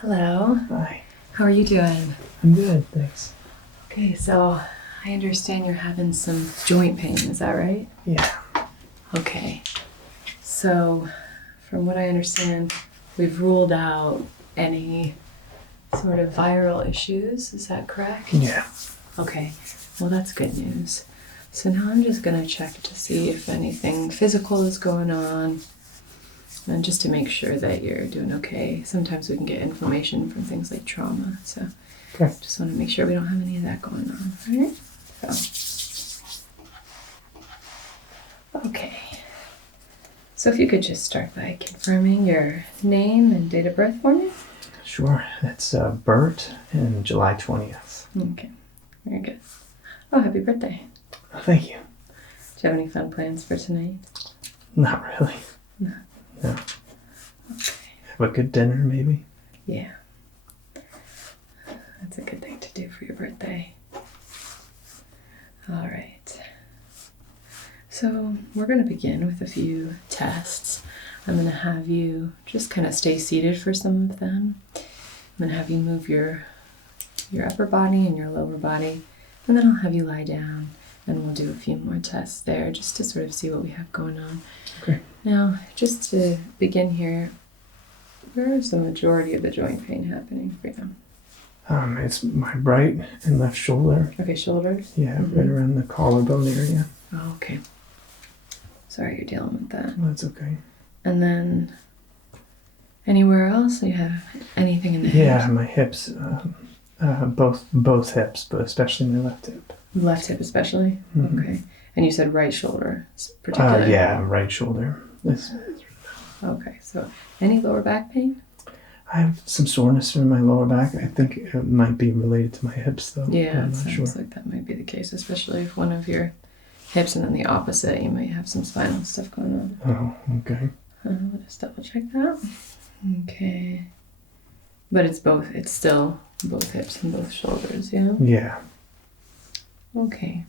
Hello. Hi. How are you doing? I'm good, thanks. Okay, so I understand you're having some joint pain, is that right? Yeah. Okay. So, from what I understand, we've ruled out any sort of viral issues, is that correct? Yeah. Okay, well that's good news. So now I'm just gonna check to see if anything physical is going on, and just to make sure that you're doing okay. Sometimes we can get inflammation from things like trauma, so Okay. just want to make sure we don't have any of that going on, all right? Okay. So if you could just start by confirming your name and date of birth for me. Sure. That's Bert and July 20th. Okay, very good. Oh, happy birthday. Thank you. Do you have any fun plans for tonight? Not really. No. No. Okay. Have a good dinner, maybe? Yeah. That's a good thing to do for your birthday. All right. So we're going to begin with a few tests. I'm going to have you just kind of stay seated for some of them. I'm going to have you move your upper body and your lower body, and then I'll have you lie down, and we'll do a few more tests there just to sort of see what we have going on. Okay. Now, just to begin here, where is the majority of the joint pain happening for you? It's my right and left shoulder. Okay, shoulders? Yeah, right around the collarbone area. Oh, okay. Sorry you're dealing with that. That's okay. And then anywhere else? You have anything in the Yeah, hips? my hips, both hips, but especially my left hip. Left hip especially? Mhm. Okay. And you said right shoulder particularly? Yeah, right shoulder. Okay, so any lower back pain? I have some soreness in my lower back. I think it might be related to my hips, though. Yeah, I'm it not sounds sure. like that might be the case, especially if one of your hips and then the opposite, you might have some spinal stuff going on. Oh, okay. I'll just double check that. Okay. But it's still both hips and both shoulders, yeah? Yeah. Okay.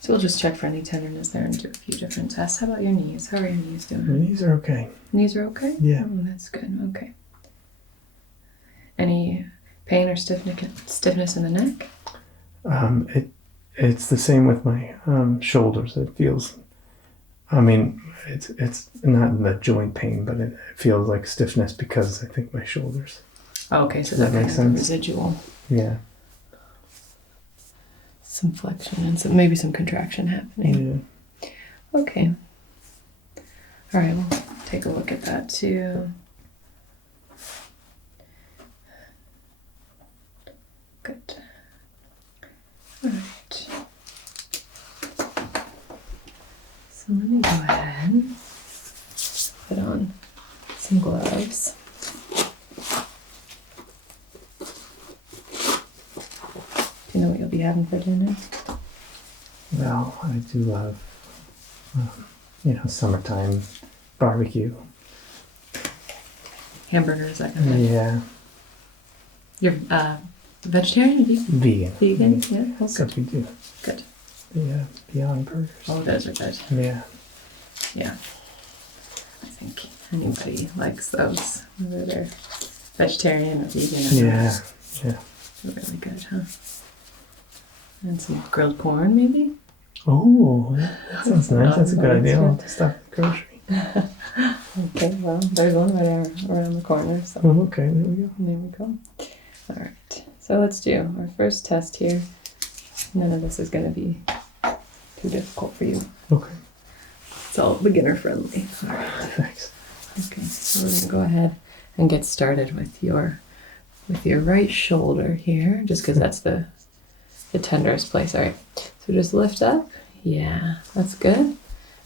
So we'll just check for any tenderness there and do a few different tests. How about your knees? How are your knees doing? My knees are okay. Knees are okay? Yeah. Oh, that's good. Okay. Any pain or stiffness in the neck? It's the same with my shoulders. It feels, it's not the joint pain, but it feels like stiffness because I think my shoulders. Oh, okay, so Does that that make kind of sense? residual. Yeah. Some flexion and maybe some contraction happening. Yeah. Okay. All right, we'll take a look at that too. Good. All right. So let me go ahead and put on some gloves. Do you know what you'll be having for dinner? Well, I do love, summertime barbecue. Hamburgers, that kind of thing. Yeah. You're vegetarian or vegan? Vegan. Vegan, yeah. That's That's good. what we do. Good. The Beyond Burgers. Oh, those are good. Yeah. Yeah. I think anybody likes those, whether they're vegetarian or vegan. Yeah. Yeah. They're really good, huh? And some grilled corn, maybe? Oh, that sounds nice. That's a good idea. I'll have to stop at the grocery. Okay, well, there's one right around the corner, so Oh, okay. There we go. there we go. All right, so let's do our first test here. None of this is going to be too difficult for you. Okay. It's all beginner friendly. All right. Thanks. Okay, so we're going to go ahead and get started with your right shoulder here, just because that's the tenderest place. All right, so just lift up. Yeah, that's good.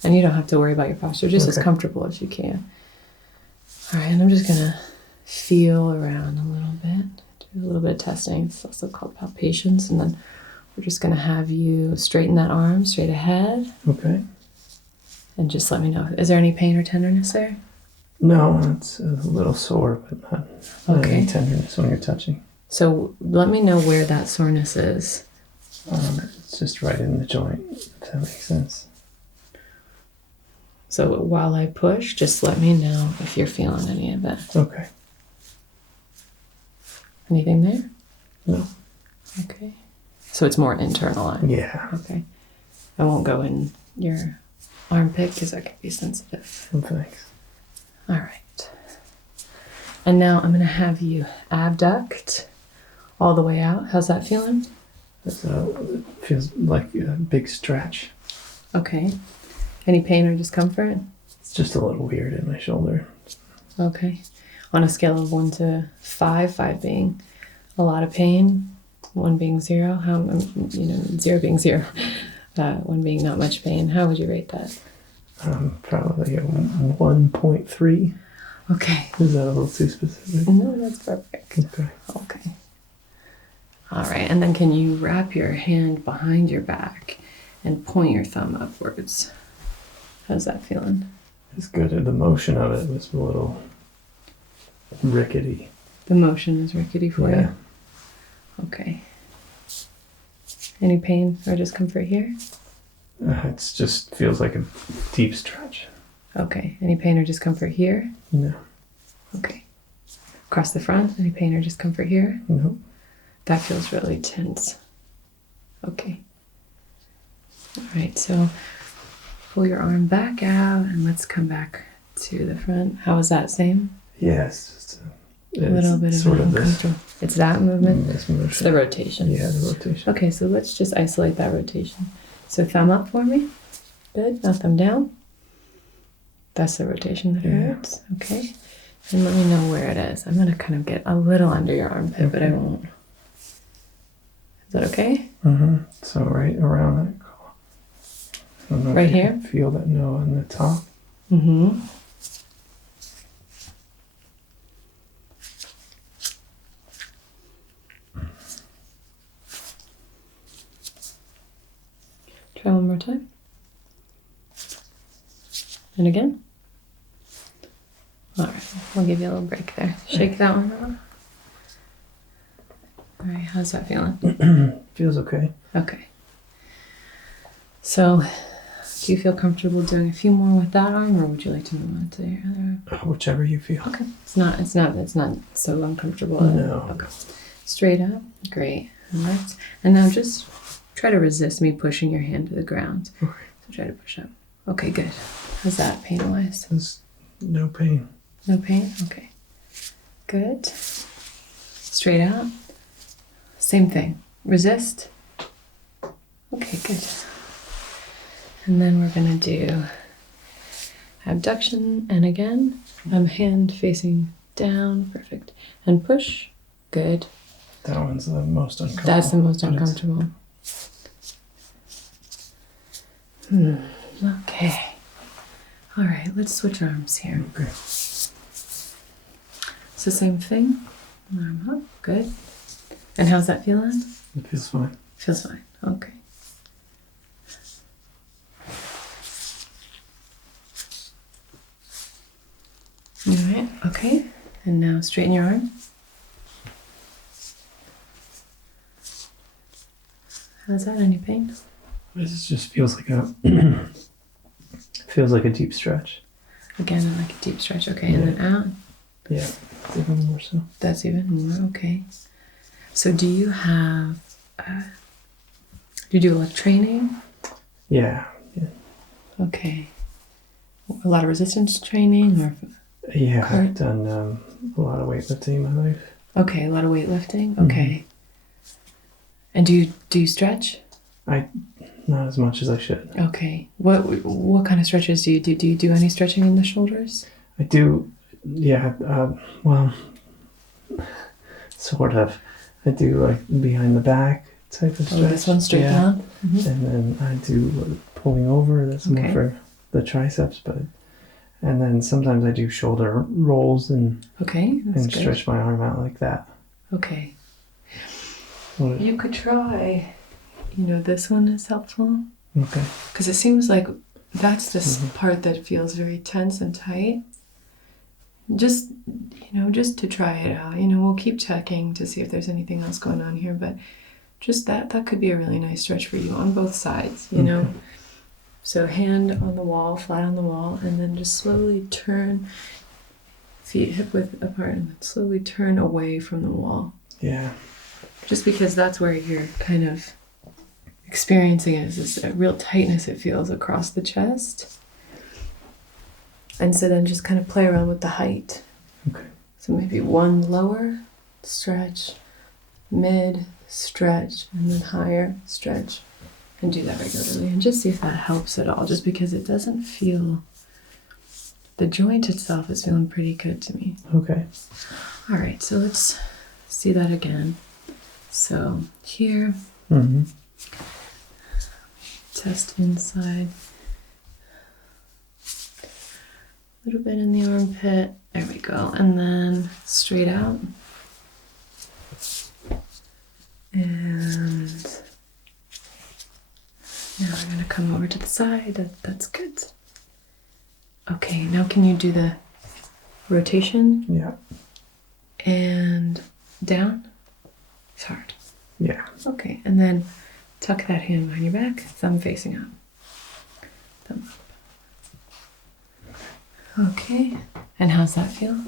And you don't have to worry about your posture, just as comfortable as you can. All right, and I'm just gonna feel around a little bit, do a little bit of testing. It's also called palpations, and then we're just gonna have you straighten that arm straight ahead. Okay. And just let me know. Is there any pain or tenderness there? No, it's a little sore, but not Okay. any tenderness when you're touching. So let me know where that soreness is. It's just right in the joint, if that makes sense. So while I push, just let me know if you're feeling any of it. Okay. Anything there? No. Okay. So it's more internalized. Yeah. Okay. I won't go in your armpit because that can be sensitive. Oh, thanks. All right. And now I'm going to have you abduct all the way out. How's that feeling? It feels like a big stretch. Okay. Any pain or discomfort? It's just a little weird in my shoulder. Okay. On a scale of 1 to 5, 5 being a lot of pain, 1 being 0, 0 being 0, 1 being not much pain, how would you rate that? Probably a 1.3. Okay. Is that a little too specific? No, that's perfect. Okay. Okay. All right. And then can you wrap your hand behind your back and point your thumb upwards? How's that feeling? It's good. The motion of it was a little rickety. The motion is rickety for you? Okay. Any pain or discomfort here? It just feels like a deep stretch. Okay. Any pain or discomfort here? No. Okay. Across the front, any pain or discomfort here? No. That feels really tense. Okay. All right, so pull your arm back out and let's come back to the front. How is that? Same? Yeah, it's just A little bit of sort an of this. uncomfortable. It's that movement? This motion. It's the rotation. Yeah, the rotation. Okay, so let's just isolate that rotation. So thumb up for me. Good. Now thumb down. That's the rotation that hurts. Okay. And let me know where it is. I'm going to kind of get a little under your armpit, but I won't. Is that okay? Mm-hmm. So right around that. I don't know Right if you here? can feel that no on the top. Mm-hmm. Try one more time. And again. All right, we'll give you a little break there. Shake that one out. All right, how's that feeling? Feels okay. Okay. So, do you feel comfortable doing a few more with that arm, or would you like to move on to your other arm? Whichever you feel. Okay. It's not so uncomfortable. No. Okay. Straight up. Great. And now just try to resist me pushing your hand to the ground. Okay. So try to push up. Okay, good. How's that pain-wise? There's no pain. No pain? Okay. Good. Straight out. Same thing. Resist. Okay, good. And then we're going to do abduction. And again, hand facing down. Perfect. And push. Good. That one's the most uncomfortable. That's the most uncomfortable. Okay. All right, let's switch arms here. Okay. So same thing. Arm up. Good. And how's that feeling? It feels fine. Feels fine. Okay. All right. Okay. And now straighten your arm. How's that? Any pain? It just feels like a deep stretch. Again, like a deep stretch. Okay. And then out. Yeah. Even more so. That's even more. Okay. So do you have, do you do a lot of training? Yeah. Okay. A lot of resistance training or? Yeah, I've done a lot of weightlifting in my life. Okay, a lot of weightlifting? Okay. And do you stretch? Not as much as I should. Okay. What kind of stretches do you do? Do you do any stretching in the shoulders? I do, yeah, well, sort of. I do like behind the back type of stretch. Oh, this one straight down? Mm-hmm. And then I do pulling over, that's more for the triceps, and then sometimes I do shoulder rolls and stretch my arm out like that. Okay. You could try, this one is helpful. Okay. Because it seems like that's the part that feels very tense and tight. Just to try it out. We'll keep checking to see if there's anything else going on here, but just that could be a really nice stretch for you on both sides, So hand on the wall, flat on the wall, and then just slowly turn, feet hip width apart, and then slowly turn away from the wall. Yeah. Just because that's where you're kind of experiencing it, is this real tightness it feels across the chest. And so then just kind of play around with the height. Okay. So maybe one lower, stretch, mid, stretch, and then higher, stretch. And do that regularly. And just see if that helps at all. Just because it doesn't feel... The joint itself is feeling pretty good to me. Okay. All right, so let's see that again. So here, test inside. A little bit in the armpit. There we go. And then straight out. And now we're going to come over to the side. That's good. Okay, now can you do the rotation? Yeah. And down? It's hard. Yeah. Okay, and then tuck that hand behind your back, thumb facing up. Thumb up. Okay, and how's that feel?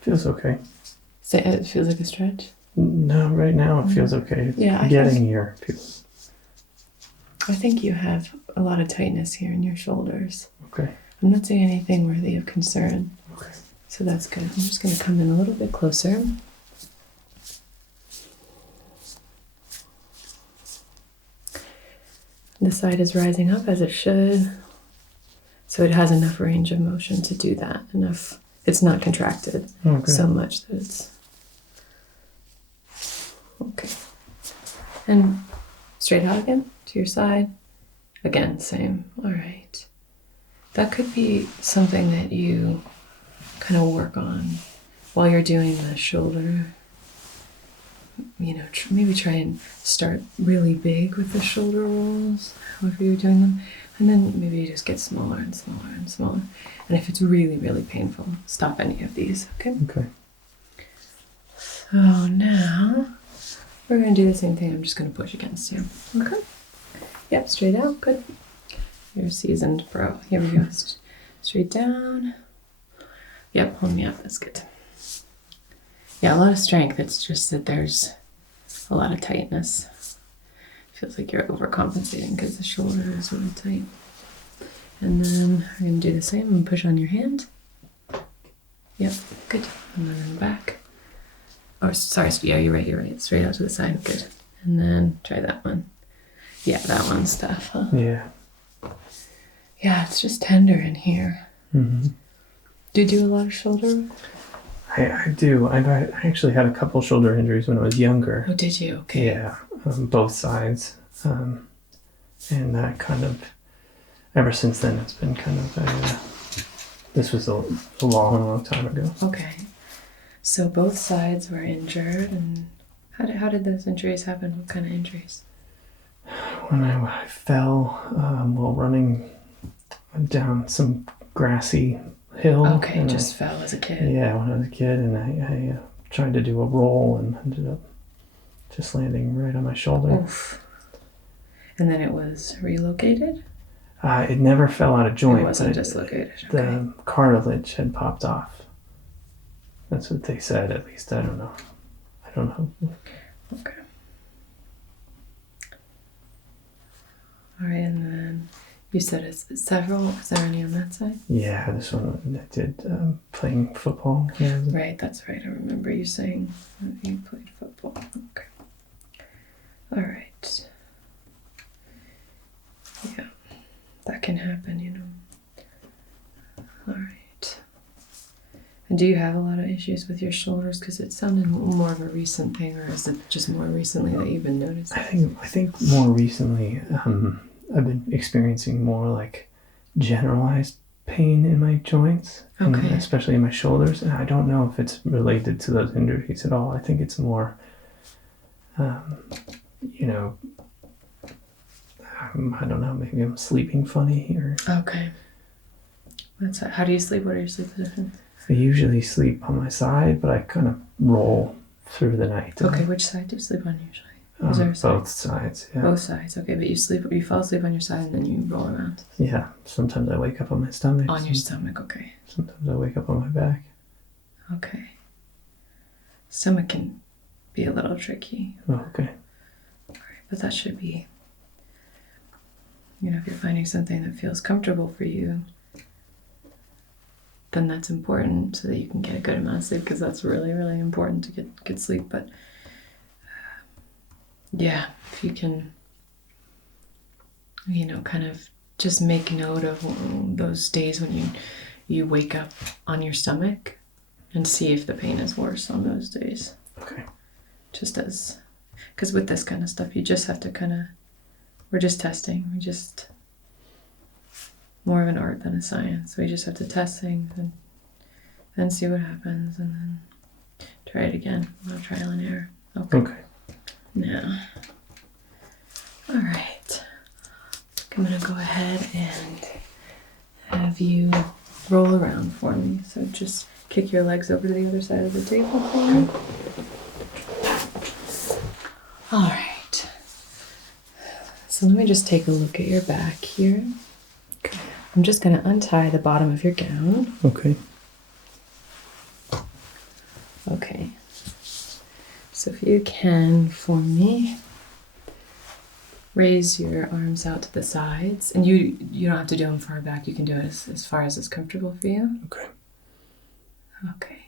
Feels okay. Say it feels like a stretch? No, right now it feels okay. Yeah, getting here. I think you have a lot of tightness here in your shoulders. Okay. I'm not seeing anything worthy of concern. Okay. So that's good. I'm just going to come in a little bit closer. The side is rising up as it should. So it has enough range of motion to do that. Enough. It's not contracted so much that it's... Okay. And straight out again to your side. Again, same. All right. That could be something that you kind of work on while you're doing the shoulder. You know, maybe try and start really big with the shoulder rolls, however you're doing them. And then maybe you just get smaller and smaller and smaller. And if it's really, really painful, stop any of these, okay? Okay. So now we're going to do the same thing. I'm just going to push against you. Okay? Yep, straight out. Good. You're a seasoned pro. Here we go. Straight down. Yep, hold me up. That's good. Yeah, a lot of strength. It's just that there's a lot of tightness. Feels like you're overcompensating because the shoulder is really tight. And then we're going to do the same and push on your hand. Yep, good. And then in the back. Oh, sorry. Yeah, you're right. Straight out to the side. Good. And then try that one. Yeah, that one's tough, huh? Yeah. Yeah, it's just tender in here. Mm-hmm. Do you do a lot of shoulder? I do. I actually had a couple shoulder injuries when I was younger. Oh, did you? Okay. Yeah, both sides. And that kind of, ever since then, it's been kind of this was a long time ago. Okay. So both sides were injured, and how did those injuries happen? What kind of injuries? When I fell while running down some grassy hill. Okay, just fell as a kid. Yeah, when I was a kid, and I tried to do a roll and ended up just landing right on my shoulder. Oof. And then it was relocated? It never fell out of joint. It wasn't dislocated. Okay. The cartilage had popped off. That's what they said, at least. I don't know. Okay. All right, and then you said it's several. Is there any on that side? Yeah, this one I did playing football. Yeah. Right, that's right. I remember you saying that you played football. Okay. All right. Yeah, that can happen, you know. All right. And do you have a lot of issues with your shoulders? Because it sounded more of a recent thing, or is it just more recently that you've been noticing? I think more recently, I've been experiencing more like generalized pain in my joints, and especially in my shoulders. And I don't know if it's related to those injuries at all. I think it's more, I don't know, maybe I'm sleeping funny or... Okay. How do you sleep? What are your sleep positions? I usually sleep on my side, but I kind of roll through the night. Okay, which side do you sleep on usually? Is there a side? Both sides, yeah. Both sides, okay. But you fall asleep on your side and then you roll around. Yeah, sometimes I wake up on my stomach. On your stomach, okay. Sometimes I wake up on my back. Okay. Stomach can be a little tricky. Oh, okay. All right, but that should be, if you're finding something that feels comfortable for you, then that's important so that you can get a good amount of sleep, because that's really, really important to get good sleep. But yeah, if you can, kind of just make note of those days when you wake up on your stomach and see if the pain is worse on those days. Okay. Because with this kind of stuff, you just have to we're just testing. More of an art than a science. We just have to test things and then see what happens and then try it again. A little trial and error. Okay. Now, all right. I'm going to go ahead and have you roll around for me. So just kick your legs over to the other side of the table for me. All right. So let me just take a look at your back here. Okay. I'm just going to untie the bottom of your gown. Okay. Okay. So if you can, for me, raise your arms out to the sides. And you don't have to do them far back. You can do it as far as is comfortable for you. Okay. Okay.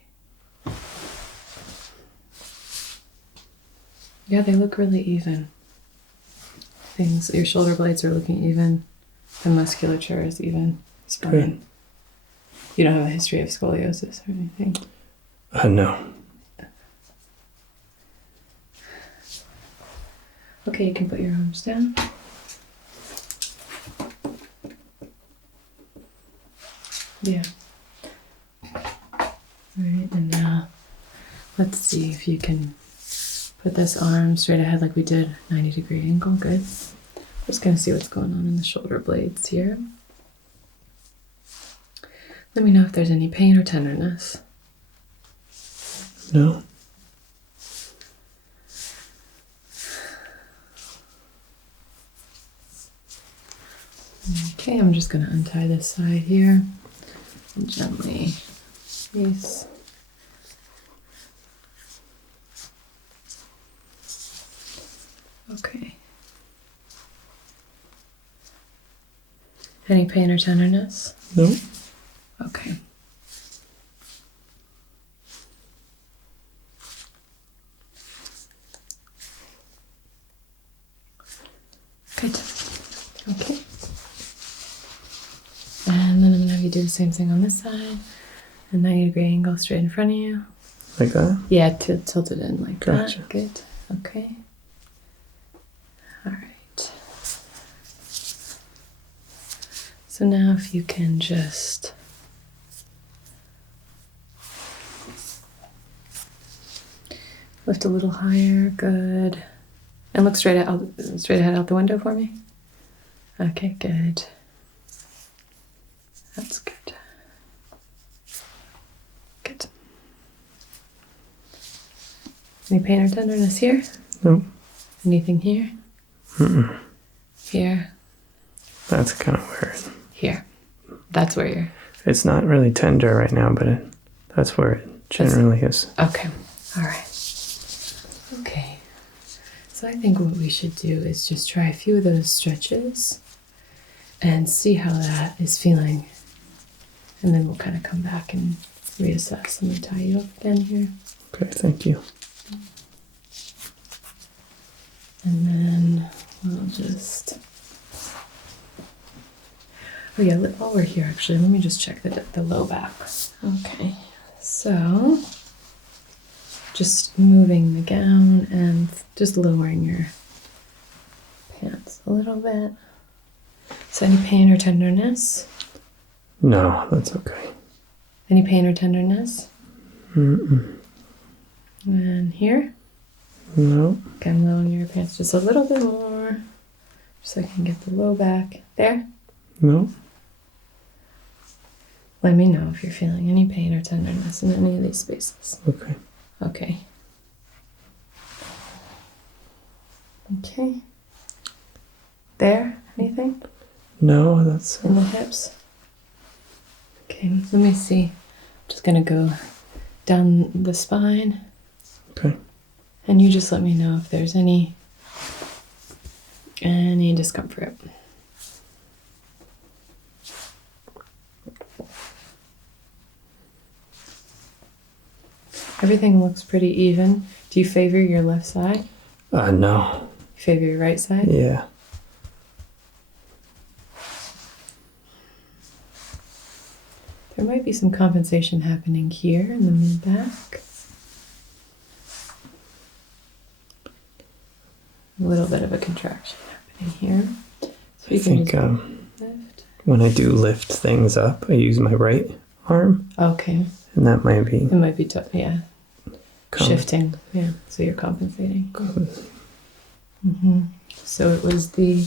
Yeah, they look really even. Your shoulder blades are looking even. The musculature is even. Spine. Good. You don't have a history of scoliosis or anything? No. Okay, you can put your arms down. Yeah. Alright, and now let's see if you can put this arm straight ahead like we did, 90-degree angle. Good. Just gonna see what's going on in the shoulder blades here. Let me know if there's any pain or tenderness. No. Okay, I'm just going to untie this side here and gently release. Okay. Any pain or tenderness? No. Okay. Good. Okay. And then I'm going to have you do the same thing on this side. A 90-degree angle straight in front of you. Like that? Yeah, tilt it in like Gotcha. that. Good. Okay. All right. So now if you can just lift a little higher. Good. And look straight ahead out the window for me. Okay, good. That's good. Good. Any pain or tenderness here? No. Anything here? Mm-mm. Here? That's kind of weird. Here. That's where you're... It's not really tender right now, but that's where it generally is. Okay. All right. Okay. So I think what we should do is just try a few of those stretches and see how that is feeling. And then we'll kind of come back and reassess. Let me tie you up again here. Okay, thank you. And then we'll just... Oh yeah, while we're here actually, let me just check the low back. Okay, so just moving the gown and just lowering your pants a little bit. So any pain or tenderness? No, that's okay. Any pain or tenderness? Mm-mm. And here? No. Okay, I'm lowering your pants just a little bit more, so I can get the low back. There? No. Let me know if you're feeling any pain or tenderness in any of these spaces. Okay. Okay. Okay. There? Anything? No, that's... In the hips? Okay, let me see. I'm just gonna go down the spine. Okay. And you just let me know if there's any discomfort. Everything looks pretty even. Do you favor your left side? No. You favor your right side? Yeah. There might be some compensation happening here in the mid-back. A little bit of a contraction happening here. So I think lift. when I do lift things up, I use my right arm. Okay. And that might be... It might be tough, yeah. Shifting, yeah. So you're compensating. So it was the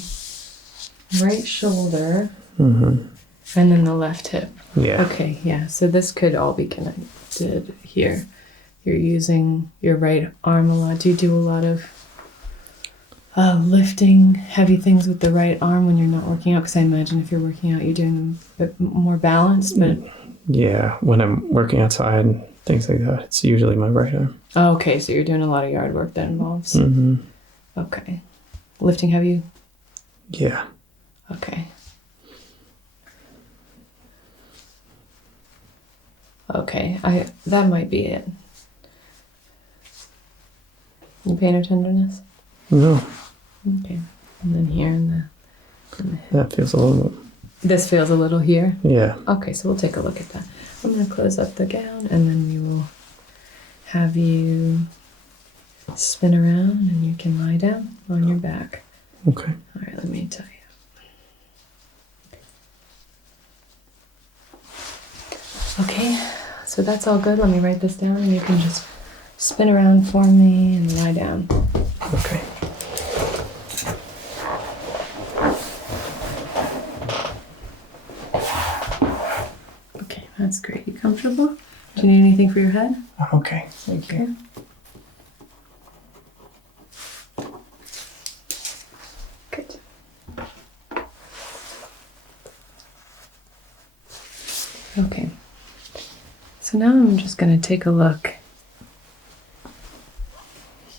right shoulder and then the left hip. Yeah. Okay, yeah. So this could all be connected here. You're using your right arm a lot. Do you do a lot of lifting heavy things with the right arm when you're not working out? Because I imagine if you're working out, you're doing them a bit more balanced. But yeah, when I'm working outside and things like that, it's usually my right arm. oh, okay, so you're doing a lot of yard work that involves. Okay, lifting heavy. Yeah. Okay. Okay, that might be it. Any pain or tenderness? No. Okay, and then here in the hip. That feels a little... This feels a little here? Yeah. Okay, so we'll take a look at that. I'm going to close up the gown and then we will have you spin around and you can lie down on your back. Okay. All right, let me tell you. Okay, so that's all good. Let me write this down and you can just spin around for me and lie down. Okay. Okay, that's great. You comfortable? Do you need anything for your head? I'm okay. Thank you. Good. Okay. So now I'm just going to take a look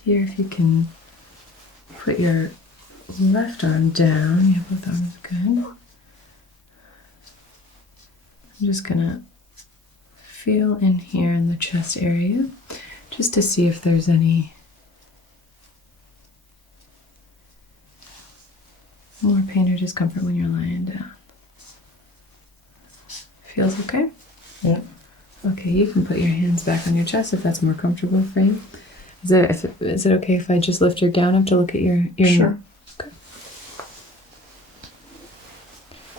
here. If you can put your left arm down. Yeah, both arms good. I'm just going to feel in here in the chest area just to see if there's any more pain or discomfort when you're lying down. Feels okay? Yeah. Okay, you can put your hands back on your chest if that's more comfortable for you. Is it okay if I just lift your gown up to look at your Sure. Okay.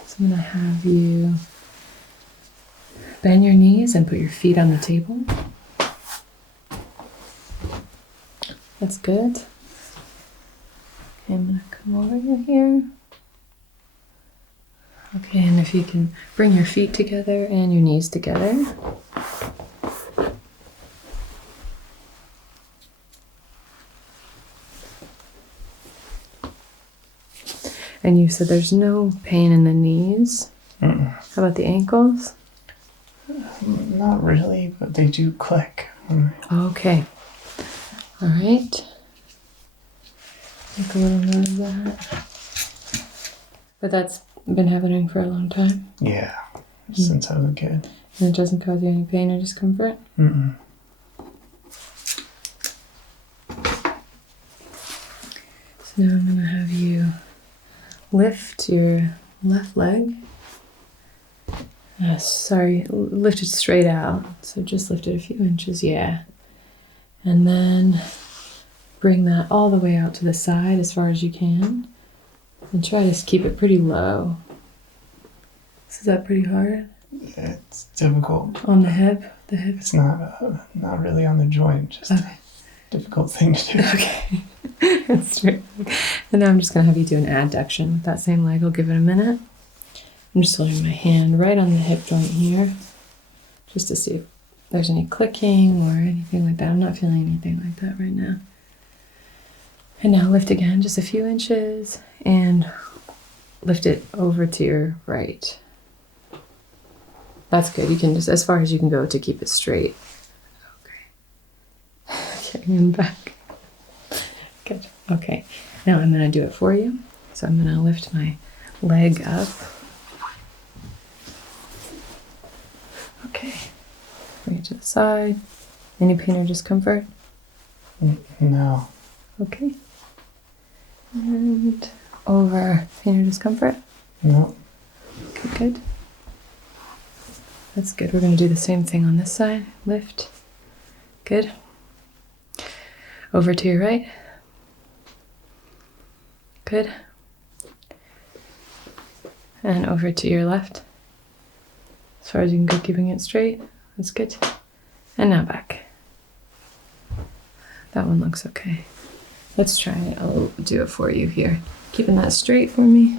So I'm going to have you bend your knees and put your feet on the table. That's good. Okay, I'm going to come over here. Okay, and if you can bring your feet together and your knees together. And you said there's no pain in the knees. Mm-mm. How about the ankles? Not really, but they do click. Okay. All right. Make a little note of that. But that's been happening for a long time. Yeah, since I was a kid. And it doesn't cause you any pain or discomfort? Mm-mm. So now I'm going to have you lift your left leg. Lift it straight out. So just lift it a few inches, yeah. And then bring that all the way out to the side as far as you can. And try to keep it pretty low. So is that pretty hard? It's difficult. On the hip? The hip? It's not really on the joint, just Okay. a difficult thing to do. Okay. That's true. And now I'm just going to have you do an adduction with that same leg. I'll give it a minute. I'm just holding my hand right on the hip joint here, just to see if there's any clicking or anything like that. I'm not feeling anything like that right now. And now lift again, just a few inches, and lift it over to your right. That's good. You can just, as far as you can go to keep it straight. Okay. Okay, and back. Good. Okay. Now I'm going to do it for you. So I'm going to lift my leg up. Okay. Bring it to the side. Any pain or discomfort? No. Okay. And over. Pain or discomfort? No. Okay, good. That's good. We're going to do the same thing on this side. Lift. Good. Over to your right. Good. And over to your left. As far as you can go, keeping it straight. That's good. And now back. That one looks okay. Let's try it. I'll do it for you here. Keeping that straight for me.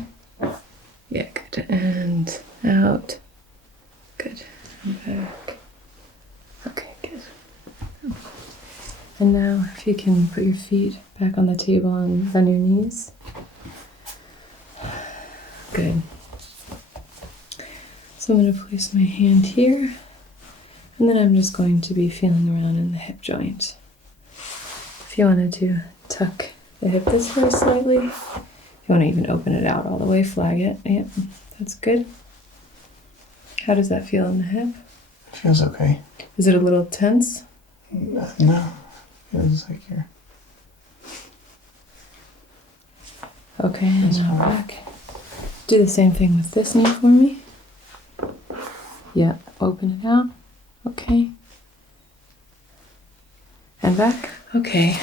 Yeah, good. And out. Good. And back. Okay, good. And now if you can put your feet back on the table and on your knees. Good. So I'm going to place my hand here, and then I'm just going to be feeling around in the hip joint. If you wanted to tuck the hip this way slightly, if you want to even open it out all the way, flag it. Yep, that's good. How does that feel in the hip? It feels okay. Is it a little tense? No. It feels like you're... Okay, and now back. Do the same thing with this knee for me. Yeah, open it out. Okay. And back. Okay.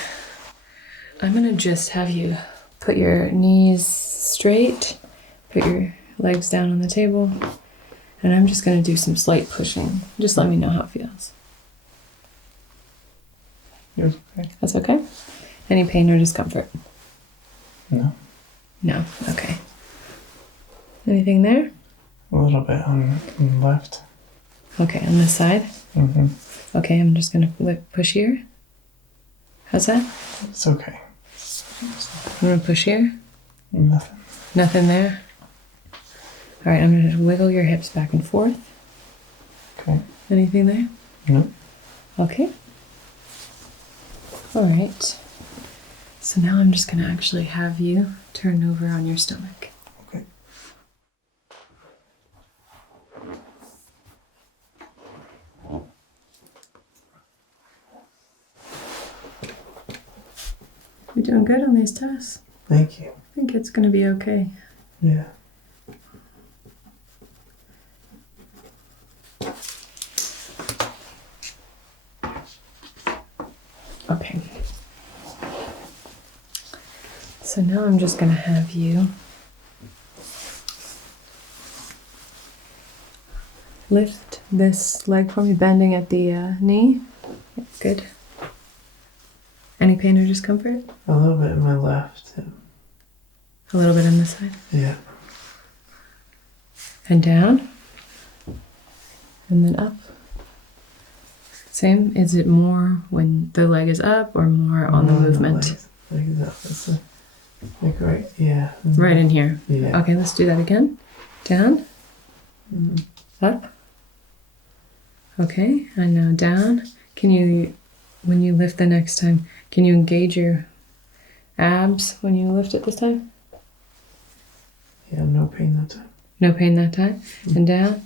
I'm going to just have you put your knees straight, put your legs down on the table, and I'm just going to do some slight pushing. Just let me know how it feels. Yours okay? That's okay? Any pain or discomfort? No. No. Okay. Anything there? A little bit on the left. Okay, on this side? Mm-hmm. Okay, I'm just going to push here. How's that? It's okay. I'm going to push here. Nothing. Nothing there? All right, I'm going to wiggle your hips back and forth. Okay. Anything there? No. Okay. All right. So now I'm just going to actually have you turn over on your stomach. Okay. You're doing good on these tests. Thank you. I think it's going to be okay. Yeah. Okay. So now I'm just going to have you lift this leg for me, bending at the knee. Yep, good. Any pain or discomfort? A little bit in my left. A little bit on this side. Yeah. And down. And then up. Same. Is it more when the leg is up or more on the movement? Leg is up. That's like right. Yeah. Right in here. Yeah. Okay, let's do that again. Down. Up. Okay, and now down. Can you, when you lift the next time, can you engage your abs when you lift it this time? Yeah, no pain that time. No pain that time. And down.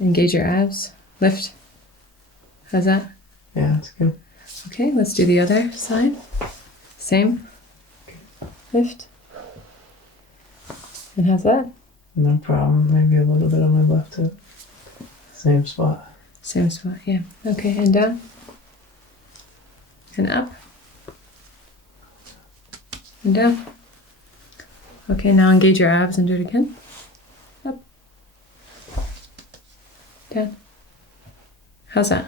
Engage your abs. Lift. How's that? Yeah, that's good. Okay, let's do the other side. Same. Lift. And how's that? No problem. Maybe a little bit on my left hip. Same spot. Same spot, yeah. Okay, and down. And up. And down. Okay, now engage your abs and do it again. Up. Down. How's that?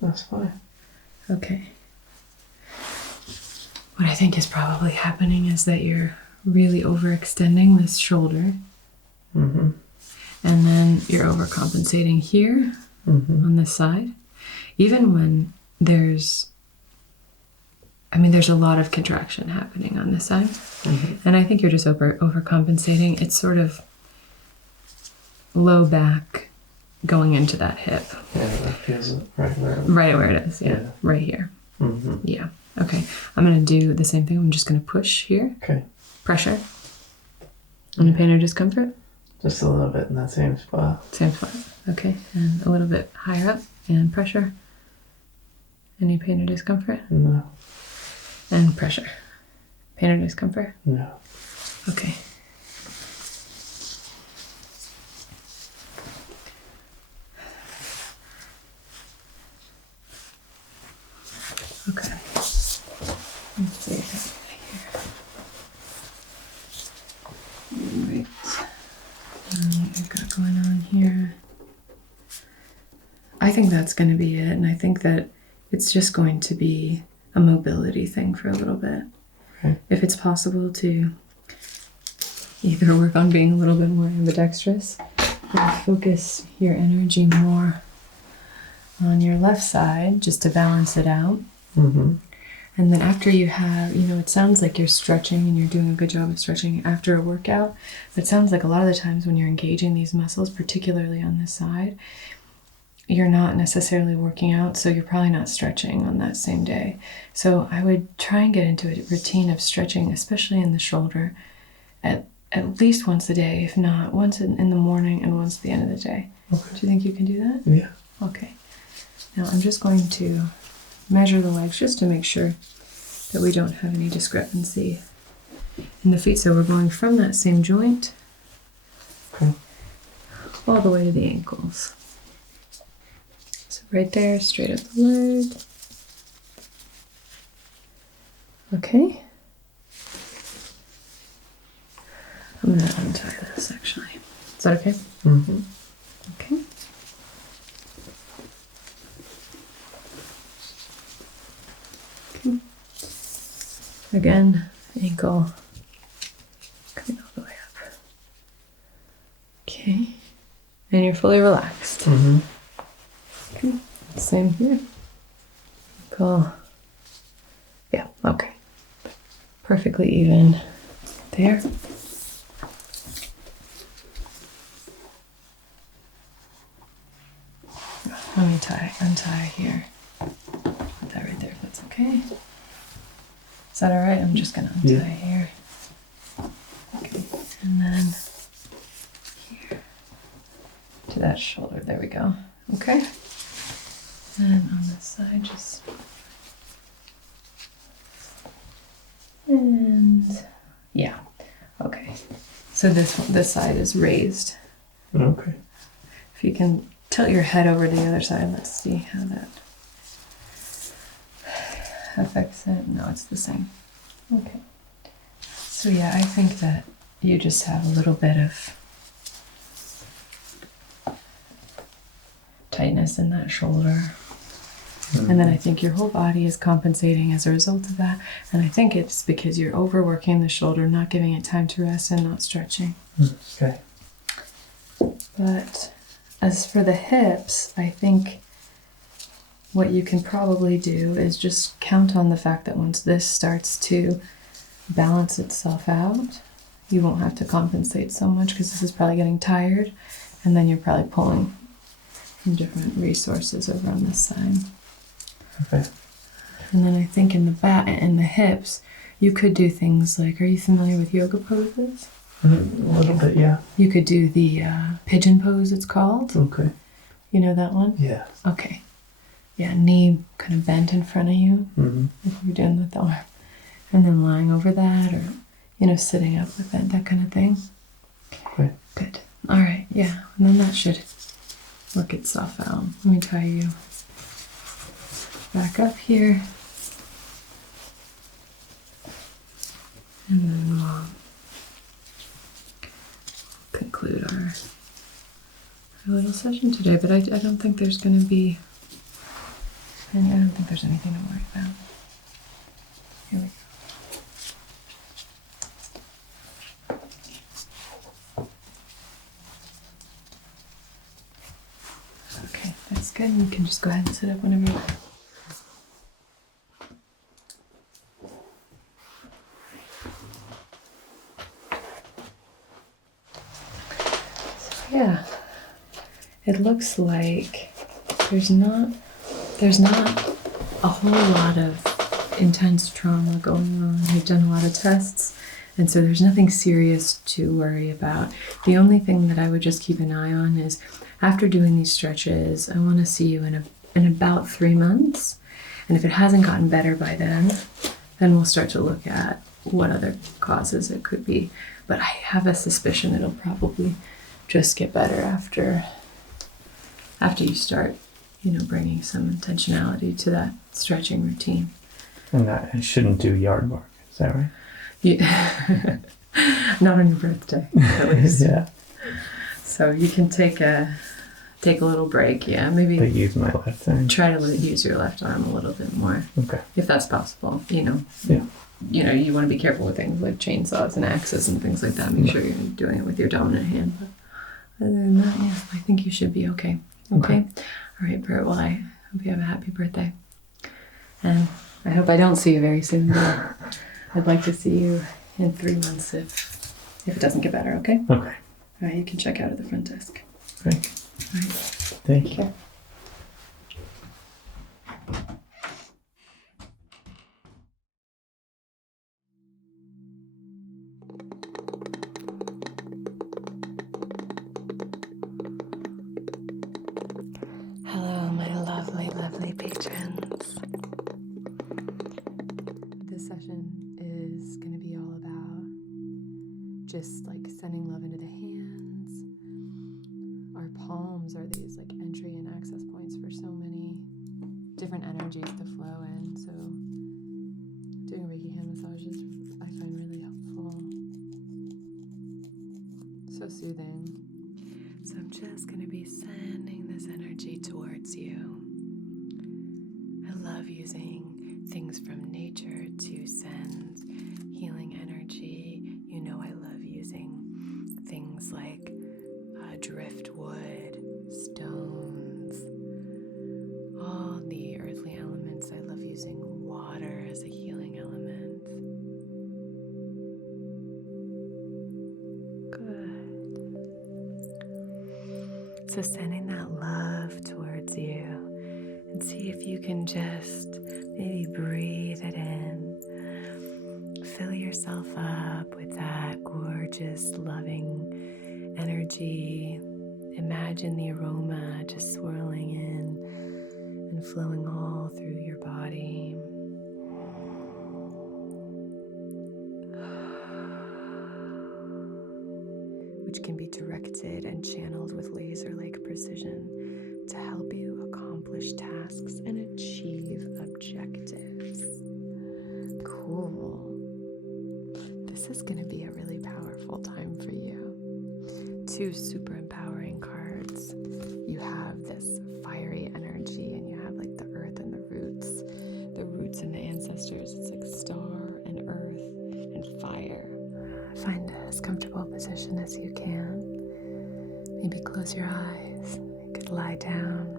That's fine. Okay. What I think is probably happening is that you're really overextending this shoulder. Mm-hmm. And then you're overcompensating here on this side. Even when there's I mean, there's a lot of contraction happening on this side. Mm-hmm. And I think you're just overcompensating. It's sort of low back going into that hip. Yeah, that feels right where Right where it is, yeah. Right here. Mm-hmm. Yeah. Okay. I'm going to do the same thing. I'm just going to push here. Okay. Pressure. Any pain or discomfort? Just a little bit in that same spot. Same spot. Okay. And a little bit higher up. And pressure. Any pain or discomfort? No. And pressure. Pain or discomfort? No. Okay. Okay. Let's see here. Right. What I've got going on here. I think that's going to be it, and I think that it's just going to be a mobility thing for a little bit. Okay. If it's possible to either work on being a little bit more ambidextrous or focus your energy more on your left side just to balance it out. Mm-hmm. And then after you have, it sounds like you're stretching and you're doing a good job of stretching after a workout. But it sounds like a lot of the times when you're engaging these muscles, particularly on this side, you're not necessarily working out, so you're probably not stretching on that same day. So I would try and get into a routine of stretching, especially in the shoulder, at least once a day, if not once in the morning and once at the end of the day. Okay. Do you think you can do that? Yeah. Okay. Now I'm just going to measure the legs just to make sure that we don't have any discrepancy in the feet. So we're going from that same joint all the way to the ankles. So right there, straight up the leg. Okay. I'm going to untie this actually. Is that okay? Mm-hmm. Okay. Again, ankle coming all the way up. Okay. And you're fully relaxed. Mm-hmm. Okay. Same here. Ankle. Yeah, okay. Perfectly even there. Let me untie here. Put that right there if that's okay. Is that alright? I'm just gonna untie here. Okay, and then here to that shoulder. There we go. Okay. And on this side, just and yeah. Okay. So this side is raised. Okay. If you can tilt your head over to the other side, let's see how that affects it. No, it's the same. Okay. So yeah, I think that you just have a little bit of tightness in that shoulder. Mm-hmm. And then I think your whole body is compensating as a result of that. And I think it's because you're overworking the shoulder, not giving it time to rest and not stretching. Okay. But as for the hips, I think what you can probably do is just count on the fact that once this starts to balance itself out, you won't have to compensate so much because this is probably getting tired, and then you're probably pulling from different resources over on this side. Okay. And then I think in the back and the hips, you could do things like, are you familiar with yoga poses? A little bit, yeah. You could do the pigeon pose, it's called. Okay. You know that one? Yeah. Okay. Yeah, knee kind of bent in front of you, if you're doing with the arm. And then lying over that, or, sitting up with it, that kind of thing. Okay. Good. All right, yeah. And then that should work itself out. Let me tie you back up here. And then we'll conclude our little session today. But I don't think there's going to be... I don't think there's anything to worry about. Here we go. Okay, that's good. You can just go ahead and sit up whenever you like. it looks like there's not a whole lot of intense trauma going on. You've done a lot of tests, and so there's nothing serious to worry about. The only thing that I would just keep an eye on is after doing these stretches, I want to see you in about 3 months. And if it hasn't gotten better by then we'll start to look at what other causes it could be. But I have a suspicion it'll probably just get better after you start, bringing some intentionality to that stretching routine. And I shouldn't do yard work, is that right? Yeah. Not on your birthday, at least. Yeah. So you can take a little break, yeah. Maybe But use my left hand. Try to use your left arm a little bit more. Okay. If that's possible, Yeah. You want to be careful with things like chainsaws and axes and things like that. Make sure you're doing it with your dominant hand. But other than that, yeah, I think you should be okay. Okay? All right, Bert. Well, I hope you have a happy birthday. And I hope I don't see you very soon, but I'd like to see you in 3 months if it doesn't get better, okay? Okay. All right, you can check out at the front desk. Great. All right. Thank you. Okay. Hello, my lovely, lovely patrons. This session is going to be all about just like sending love into the hands. Our palms are these like entry and access points for so many different energies to flow in. So doing Reiki hand massages I find really helpful. So soothing. So I'm just going to be sending this energy towards you. I love using things from nature to send healing energy. I love using things like driftwood, stones, all the earthly elements. I love using water as a healing element. Good. So sending that love towards you, and see if you can just maybe breathe it in. Fill yourself up with that gorgeous, loving energy. Imagine the aroma just swirling in and flowing all through your body. Which can be directed and channeled with laser-like precision to help you accomplish tasks and achieve objectives. Cool. This is going to be a really powerful time for you. 2 super empowering cards. You have this fiery energy, and you have like the earth and the roots and the ancestors. It's like star and earth and fire. Find as comfortable a position as you can. Maybe close your eyes. You could lie down,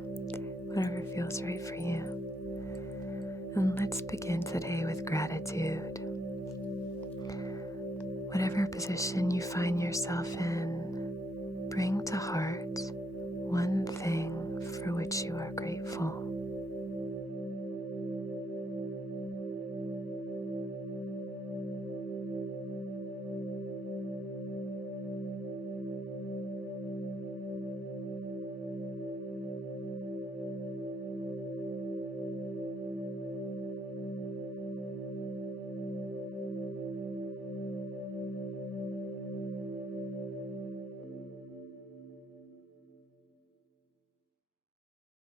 whatever feels right for you. And let's begin today with gratitude. Whatever position you find yourself in, bring to heart one thing for which you are grateful.